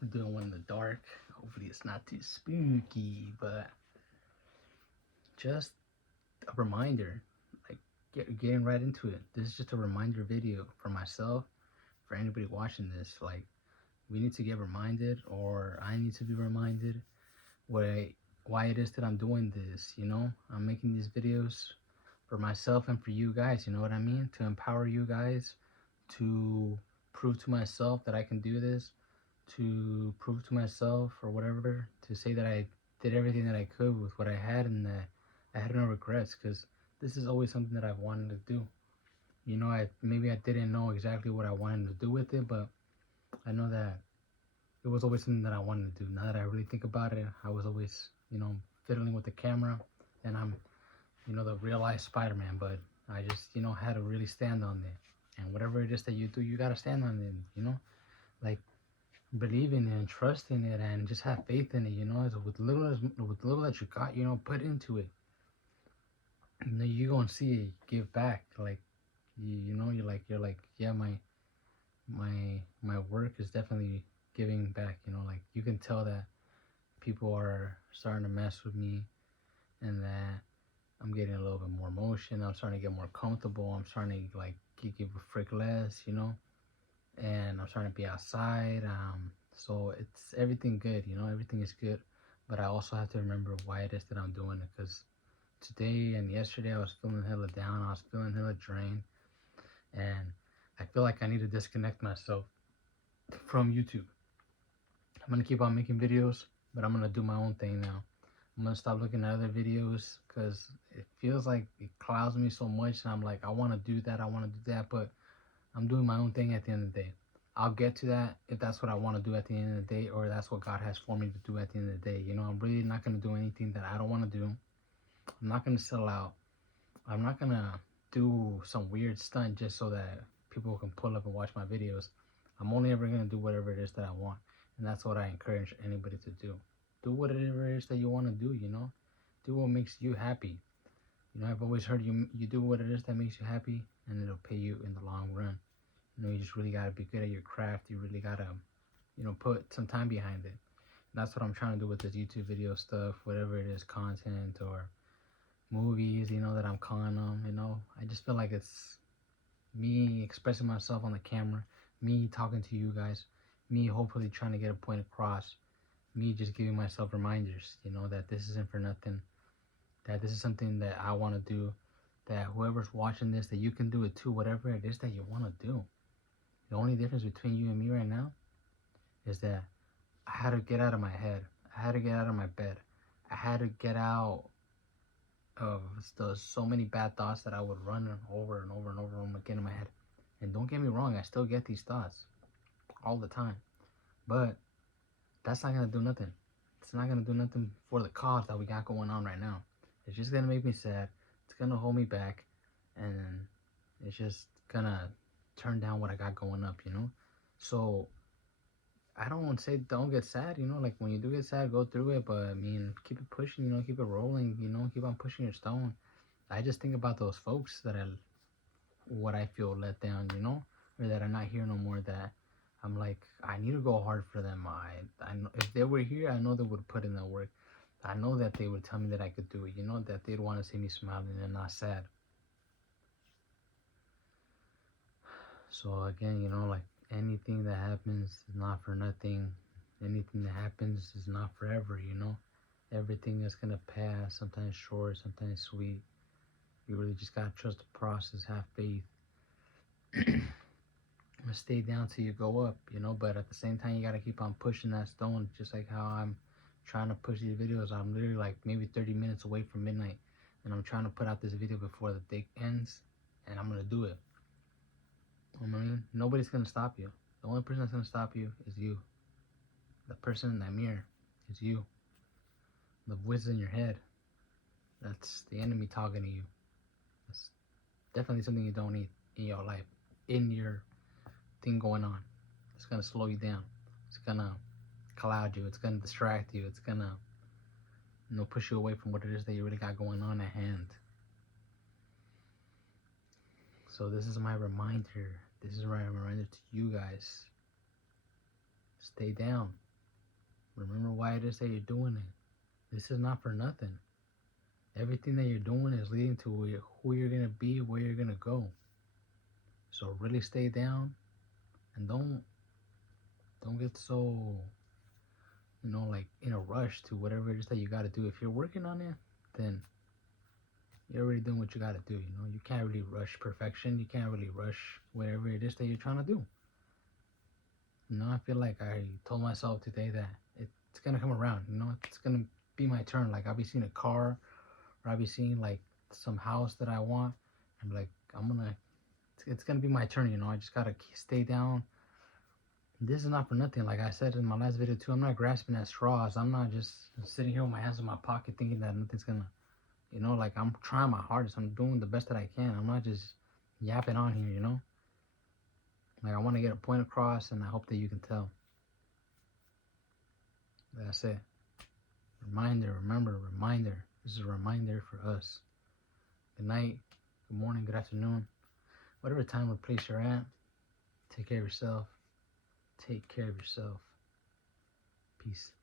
We're doing one in the dark. Hopefully it's not too spooky, but just a reminder, like getting right into it. This is just a reminder video for myself, for anybody watching this. Like, we need to get reminded, or I need to be reminded why it is that I'm doing this. I'm making these videos for myself and for you guys. You know what I mean? To empower you guys, to prove to myself that I can do this, to prove to myself or whatever, to say that I did everything that I could with what I had, and that I had no regrets, because this is always something that I've wanted to do. I didn't know exactly what I wanted to do with it, but I know that it was always something that I wanted to do. Now that I really think about it, I was always, fiddling with the camera, and I'm, the real life Spider-Man, but I just, had to really stand on it. And whatever it is that you do, you gotta stand on it, like, believe in it and trust in it and just have faith in it. With little that you got, put into it. You're gonna see it give back. Like, you're like, yeah, my work is definitely giving back. Like, you can tell that people are starting to mess with me, and that I'm getting a little bit more motion. I'm starting to get more comfortable. I'm starting to, like, give a frick less, and I'm starting to be outside. So it's everything good, everything is good. But I also have to remember why it is that I'm doing it, because today and yesterday I was feeling hella down. I was feeling hella drained, and I feel like I need to disconnect myself from YouTube. I'm gonna keep on making videos, but I'm gonna do my own thing now. I'm gonna stop looking at other videos, because it feels like it clouds me so much, and I'm like, I want to do that, I want to do that, but I'm doing my own thing at the end of the day. I'll get to that if that's what I want to do at the end of the day, or that's what God has for me to do at the end of the day. I'm really not going to do anything that I don't want to do. I'm not going to sell out. I'm not going to do some weird stunt just so that people can pull up and watch my videos. I'm only ever going to do whatever it is that I want. And that's what I encourage anybody to do. Do whatever it is that you want to do. Do what makes you happy. I've always heard you do what it is that makes you happy, and it'll pay you in the long run. You just really gotta be good at your craft. You really gotta, put some time behind it. And that's what I'm trying to do with this YouTube video stuff, whatever it is, content or movies, that I'm calling them. I just feel like it's me expressing myself on the camera, me talking to you guys, me hopefully trying to get a point across, me just giving myself reminders, that this isn't for nothing, that this is something that I want to do, that whoever's watching this, that you can do it too, whatever it is that you want to do. The only difference between you and me right now is that I had to get out of my head. I had to get out of my bed. I had to get out of so many bad thoughts that I would run over and over and over again in my head. And don't get me wrong, I still get these thoughts all the time. But that's not going to do nothing. It's not going to do nothing for the cause that we got going on right now. It's just going to make me sad. It's going to hold me back. And it's just going to turn down what I got going up. So I don't say don't get sad, like, when you do get sad, go through it, but I mean, keep it pushing, keep it rolling, keep on pushing your stone. I just think about those folks what I feel let down, or that are not here no more, that I'm like, I need to go hard for them. I know if they were here, I know they would put in the work. I know that they would tell me that I could do it, that they'd want to see me smiling and not sad. So again, like, anything that happens is not for nothing. Anything that happens is not forever. Everything is gonna pass. Sometimes short, sometimes sweet. You really just gotta trust the process, have faith, stay down till you go up. But at the same time, you gotta keep on pushing that stone. Just like how I'm trying to push these videos. I'm literally like maybe 30 minutes away from midnight, and I'm trying to put out this video before the day ends, and I'm gonna do it. I mean, nobody's gonna stop you. The only person that's gonna stop you is you. The person in that mirror is you. The voice in your head, that's the enemy talking to you. That's definitely something you don't need in your life, in your thing going on. It's gonna slow you down. It's gonna cloud you. It's gonna distract you. It's gonna, push you away from what it is that you really got going on at hand. So this is my reminder. This is my reminder to you guys. Stay down. Remember why it is that you're doing it. This is not for nothing. Everything that you're doing is leading to who you're going to be, where you're going to go. So really stay down and don't get so, like in a rush to whatever it is that you got to do. If you're working on it, then you're already doing what you got to do. You can't really rush perfection. You can't really rush whatever it is that you're trying to do. I feel like I told myself today that it's gonna come around. It's gonna be my turn. Like I'll be seeing a car, or I'll be seeing like some house that I want. I'm like, it's gonna be my turn. I just gotta stay down. This is not for nothing. Like I said in my last video too, I'm not grasping at straws. I'm not just sitting here with my hands in my pocket thinking that nothing's gonna, like I'm trying my hardest. I'm doing the best that I can. I'm not just yapping on here. Like I want to get a point across, and I hope that you can tell. That's it. Reminder, remember, reminder. This is a reminder for us. Good night, good morning, good afternoon. Whatever time or place you're at, take care of yourself. Take care of yourself. Peace.